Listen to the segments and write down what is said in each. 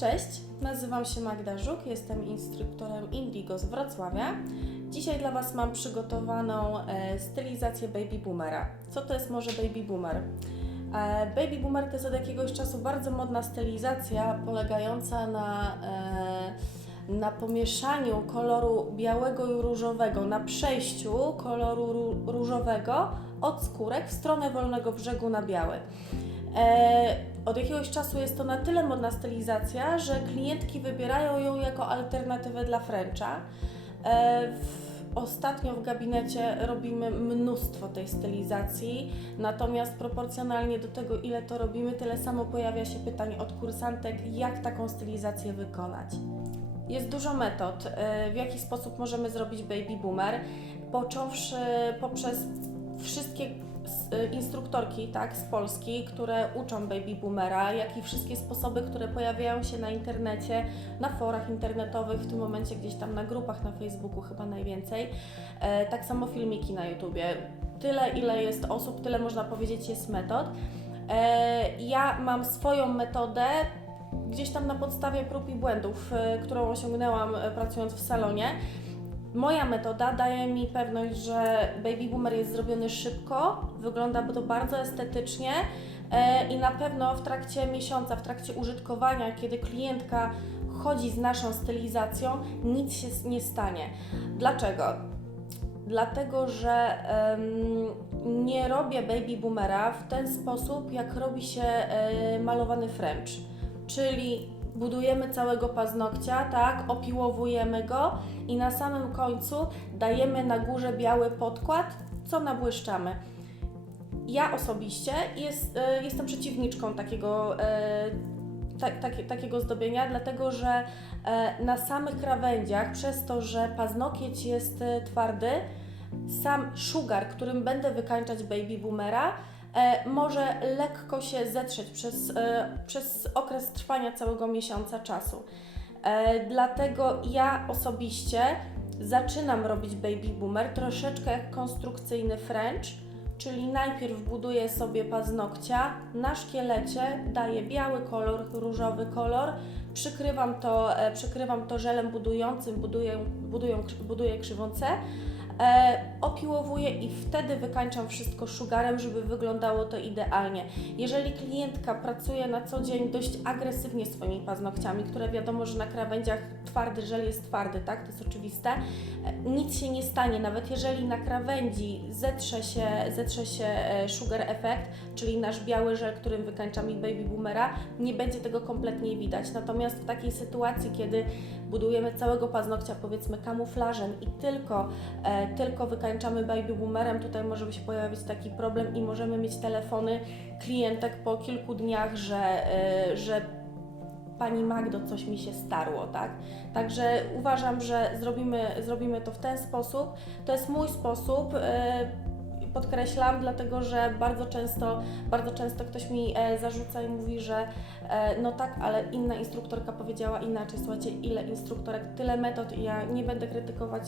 Cześć, nazywam się Magda Żuk, jestem instruktorem Indigo z Wrocławia. Dzisiaj dla Was mam przygotowaną stylizację Baby Boomera. Co to jest może Baby Boomer? Baby Boomer to jest od jakiegoś czasu bardzo modna stylizacja polegająca na pomieszaniu koloru białego i różowego, na przejściu koloru różowego od skórek w stronę wolnego brzegu na biały. Od jakiegoś czasu jest to na tyle modna stylizacja, że klientki wybierają ją jako alternatywę dla Frencha. Ostatnio w gabinecie robimy mnóstwo tej stylizacji, natomiast proporcjonalnie do tego, ile to robimy, tyle samo pojawia się pytań od kursantek, jak taką stylizację wykonać. Jest dużo metod, w jaki sposób możemy zrobić Baby Boomer, począwszy poprzez wszystkie instruktorki, tak, z Polski, które uczą Baby Boomera, jak i wszystkie sposoby, które pojawiają się na internecie, na forach internetowych, w tym momencie gdzieś tam na grupach na Facebooku chyba najwięcej, tak samo filmiki na YouTubie. Tyle, ile jest osób, tyle można powiedzieć jest metod. Ja mam swoją metodę, gdzieś tam na podstawie prób i błędów, którą osiągnęłam pracując w salonie. Moja metoda daje mi pewność, że Baby Boomer jest zrobiony szybko, wygląda to bardzo estetycznie i na pewno w trakcie miesiąca, w trakcie użytkowania, kiedy klientka chodzi z naszą stylizacją, nic się nie stanie. Dlaczego? Dlatego, że nie robię Baby Boomera w ten sposób, jak robi się malowany French, czyli budujemy całego paznokcia, tak, opiłowujemy go i na samym końcu dajemy na górze biały podkład, co nabłyszczamy. Ja osobiście jestem przeciwniczką takiego zdobienia, dlatego że na samych krawędziach, przez to, że paznokieć jest twardy, sam sugar, którym będę wykańczać Baby Boomera, może lekko się zetrzeć przez okres trwania całego miesiąca czasu. Dlatego ja osobiście zaczynam robić Baby Boomer troszeczkę jak konstrukcyjny French, czyli najpierw buduję sobie paznokcia, na szkielecie daję biały kolor, różowy kolor, przykrywam to żelem budującym, buduję krzywą C, opiłowuję i wtedy wykańczam wszystko sugarem, żeby wyglądało to idealnie. Jeżeli klientka pracuje na co dzień dość agresywnie swoimi paznokciami, które wiadomo, że na krawędziach twardy żel jest twardy, tak, to jest oczywiste, nic się nie stanie, nawet jeżeli na krawędzi zetrze się sugar effect, czyli nasz biały żel, którym wykańczamy Baby Boomera, nie będzie tego kompletnie widać. Natomiast w takiej sytuacji, kiedy budujemy całego paznokcia, powiedzmy kamuflażem i tylko wykańczamy Baby Boomerem, tutaj może się pojawić taki problem i możemy mieć telefony klientek po kilku dniach, że Pani Magdo, coś mi się starło, tak? Także uważam, że zrobimy to w ten sposób. To jest mój sposób. Podkreślam, dlatego że bardzo często ktoś mi zarzuca i mówi, że no tak, ale inna instruktorka powiedziała inaczej. Słuchajcie, ile instruktorek, tyle metod i ja nie będę krytykować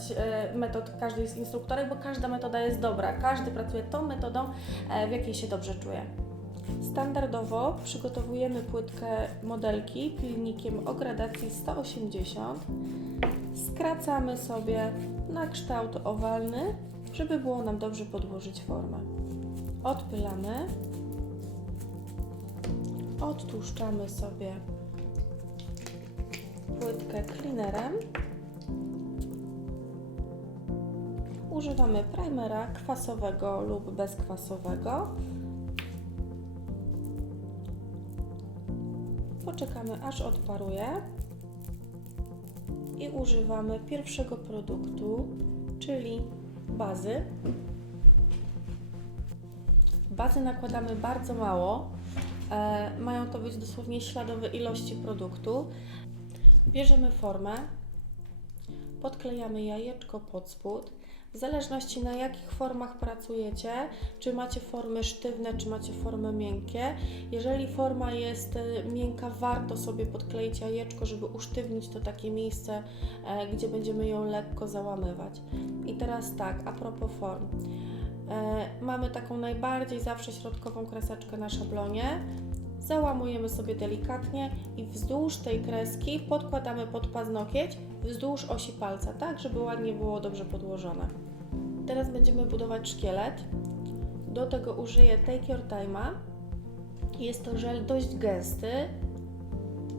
metod każdej z instruktorek, bo każda metoda jest dobra. Każdy pracuje tą metodą, w jakiej się dobrze czuje. Standardowo przygotowujemy płytkę modelki pilnikiem o gradacji 180. Skracamy sobie na kształt owalny, żeby było nam dobrze podłożyć formę. Odpylamy, odtłuszczamy sobie płytkę cleanerem. Używamy primera kwasowego lub bezkwasowego. Poczekamy, aż odparuje i używamy pierwszego produktu, czyli bazy. Bazy nakładamy bardzo mało, mają to być dosłownie śladowe ilości produktu. Bierzemy formę, podklejamy jajeczko pod spód. W zależności na jakich formach pracujecie, czy macie formy sztywne, czy macie formy miękkie. Jeżeli forma jest miękka, warto sobie podkleić jajeczko, żeby usztywnić to takie miejsce, gdzie będziemy ją lekko załamywać. I teraz tak, a propos form. Mamy taką najbardziej zawsze środkową kreseczkę na szablonie. załamujemy sobie delikatnie i wzdłuż tej kreski podkładamy pod paznokieć wzdłuż osi palca, tak żeby ładnie było dobrze podłożone. Teraz będziemy budować szkielet. Do tego użyję Take Your Time'a. Jest to żel dość gęsty,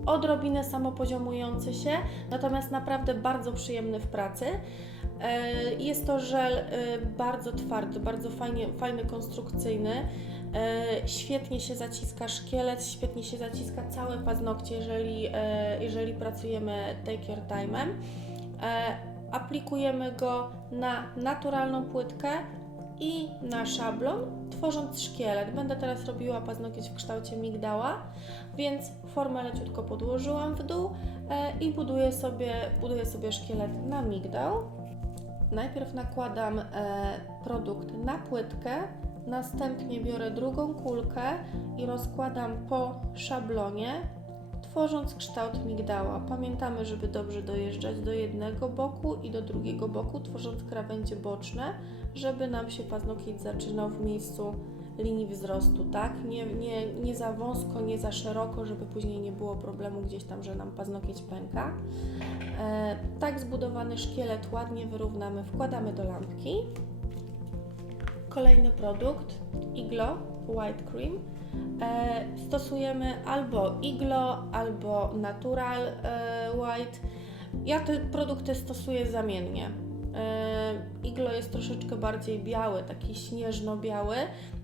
odrobinę samopoziomujący się, natomiast naprawdę bardzo przyjemny w pracy. Jest to żel bardzo twardy, bardzo fajny, konstrukcyjny. Świetnie się zaciska szkielet, świetnie się zaciska całe paznokcie, jeżeli pracujemy Take Your Time'em. Aplikujemy go na naturalną płytkę i na szablon, tworząc szkielet. Będę teraz robiła paznokieć w kształcie migdała, więc formę leciutko podłożyłam w dół i buduję sobie szkielet na migdał. Najpierw nakładam produkt na płytkę, następnie biorę drugą kulkę i rozkładam po szablonie, tworząc kształt migdała. Pamiętamy, żeby dobrze dojeżdżać do jednego boku i do drugiego boku, tworząc krawędzie boczne, żeby nam się paznokieć zaczynał w miejscu linii wzrostu, tak? Nie za wąsko, nie za szeroko, żeby później nie było problemu gdzieś tam, że nam paznokieć pęka. Tak zbudowany szkielet ładnie wyrównamy, wkładamy do lampki. Kolejny produkt, Iglo White Cream. Stosujemy albo Iglo, albo Natural White. Ja te produkty stosuję zamiennie. Iglo jest troszeczkę bardziej biały, taki śnieżno-biały,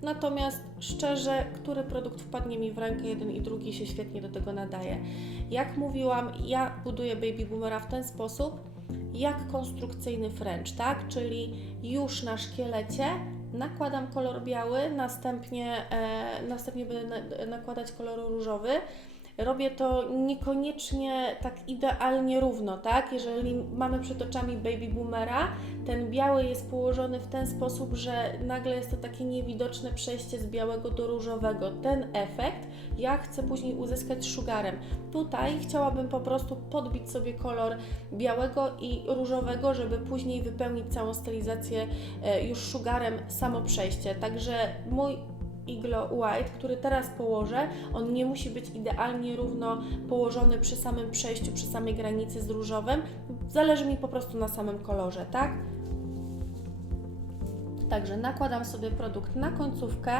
natomiast szczerze, który produkt wpadnie mi w rękę, jeden i drugi się świetnie do tego nadaje. Jak mówiłam, ja buduję Baby Boomera w ten sposób, jak konstrukcyjny French, tak? Czyli już na szkielecie nakładam kolor biały, następnie będę nakładać kolor różowy. Robię to niekoniecznie tak idealnie równo, tak? Jeżeli mamy przed oczami Baby Boomera, ten biały jest położony w ten sposób, że nagle jest to takie niewidoczne przejście z białego do różowego. Ten efekt ja chcę później uzyskać sugarem. Tutaj chciałabym po prostu podbić sobie kolor białego i różowego, żeby później wypełnić całą stylizację już sugarem samo przejście. Także mój Iglo White, który teraz położę, on nie musi być idealnie równo położony przy samym przejściu, przy samej granicy z różowym. Zależy mi po prostu na samym kolorze, tak? Także nakładam sobie produkt na końcówkę,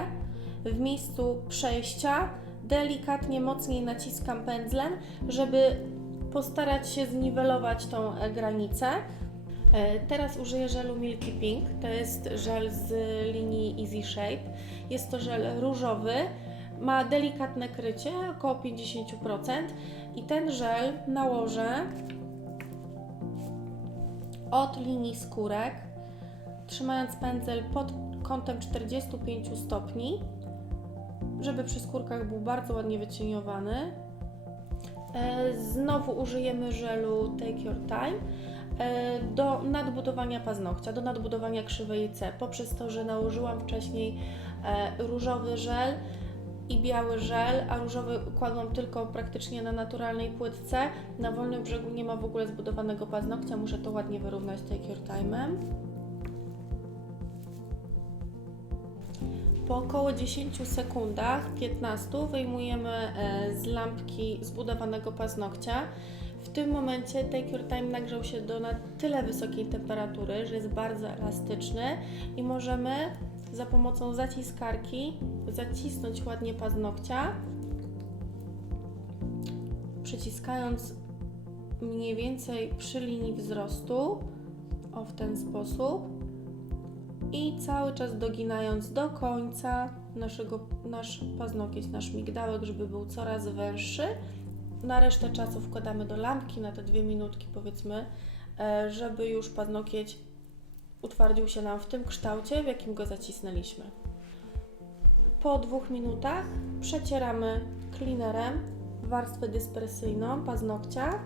w miejscu przejścia delikatnie mocniej naciskam pędzlem, żeby postarać się zniwelować tą granicę. Teraz użyję żelu Milky Pink, to jest żel z linii Easy Shape. Jest to żel różowy, ma delikatne krycie, około 50% i ten żel nałożę od linii skórek, trzymając pędzel pod kątem 45 stopni, żeby przy skórkach był bardzo ładnie wycieniowany. Znowu użyjemy żelu Take Your Time do nadbudowania paznokcia, do nadbudowania krzywej C, poprzez to, że nałożyłam wcześniej różowy żel i biały żel, a różowy kładłam tylko praktycznie na naturalnej płytce. Na wolnym brzegu nie ma w ogóle zbudowanego paznokcia, muszę to ładnie wyrównać Take Your Time'em. Po około 10 sekundach, 15, wyjmujemy z lampki zbudowanego paznokcia. W tym momencie Take Your Time nagrzał się do na tyle wysokiej temperatury, że jest bardzo elastyczny i możemy za pomocą zaciskarki zacisnąć ładnie paznokcia, przyciskając mniej więcej przy linii wzrostu, o w ten sposób, i cały czas doginając do końca nasz paznokieć, nasz migdałek, żeby był coraz węższy. Na resztę czasu wkładamy do lampki, na te 2 minutki powiedzmy, żeby już paznokieć utwardził się nam w tym kształcie, w jakim go zacisnęliśmy. Po 2 minutach przecieramy cleanerem warstwę dyspersyjną paznokcia.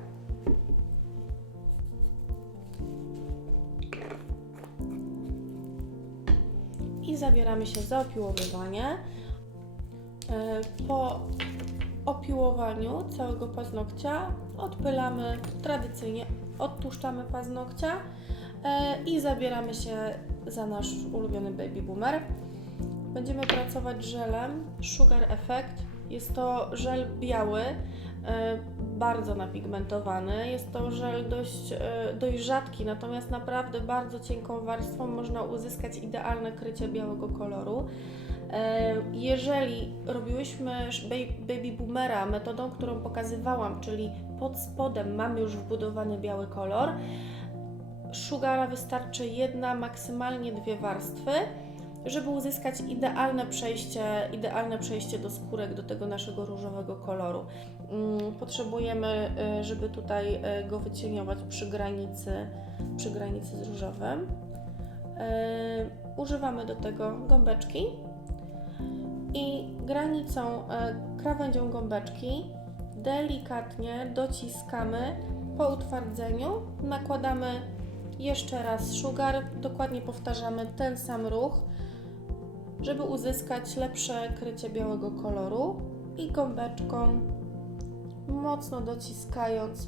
I zabieramy się za opiłowywanie. Po opiłowaniu całego paznokcia odpylamy tradycyjnie, odtłuszczamy paznokcia i zabieramy się za nasz ulubiony Baby Boomer. Będziemy pracować żelem Sugar Effect Jest to żel biały, bardzo napigmentowany. Jest to żel dość rzadki, natomiast naprawdę bardzo cienką warstwą można uzyskać idealne krycie białego koloru. Jeżeli robiłyśmy baby boomera metodą, którą pokazywałam, czyli pod spodem mamy już wbudowany biały kolor, sugara wystarczy jedna, maksymalnie 2 warstwy, żeby uzyskać idealne przejście do skórek, do tego naszego różowego koloru. Potrzebujemy, żeby tutaj go wycieniować przy granicy z różowym. Używamy do tego gąbeczki i krawędzią gąbeczki delikatnie dociskamy po utwardzeniu, nakładamy jeszcze raz sugar, dokładnie powtarzamy ten sam ruch, żeby uzyskać lepsze krycie białego koloru i gąbeczką mocno dociskając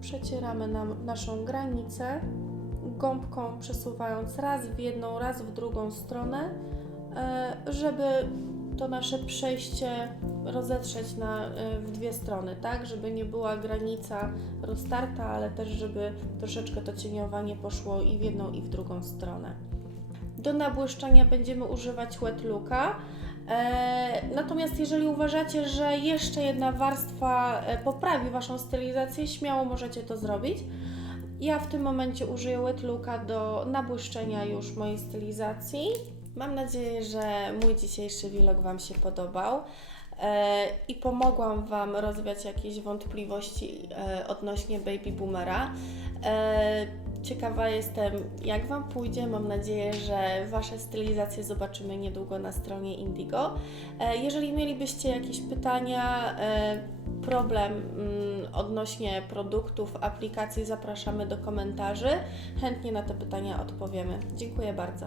przecieramy naszą granicę, gąbką przesuwając raz w jedną, raz w drugą stronę, żeby to nasze przejście rozetrzeć w 2 strony, tak, żeby nie była granica roztarta, ale też żeby troszeczkę to cieniowanie poszło i w jedną, i w drugą stronę. Do nabłyszczenia będziemy używać wet looka. Natomiast jeżeli uważacie, że jeszcze jedna warstwa poprawi Waszą stylizację, śmiało możecie to zrobić. Ja w tym momencie użyję wet looka do nabłyszczenia już mojej stylizacji. Mam nadzieję, że mój dzisiejszy vlog Wam się podobał i pomogłam Wam rozwiać jakieś wątpliwości odnośnie baby boomera. Ciekawa jestem, jak Wam pójdzie. Mam nadzieję, że Wasze stylizacje zobaczymy niedługo na stronie Indigo. Jeżeli mielibyście jakieś pytania, problem odnośnie produktów, aplikacji, zapraszamy do komentarzy. Chętnie na te pytania odpowiemy. Dziękuję bardzo.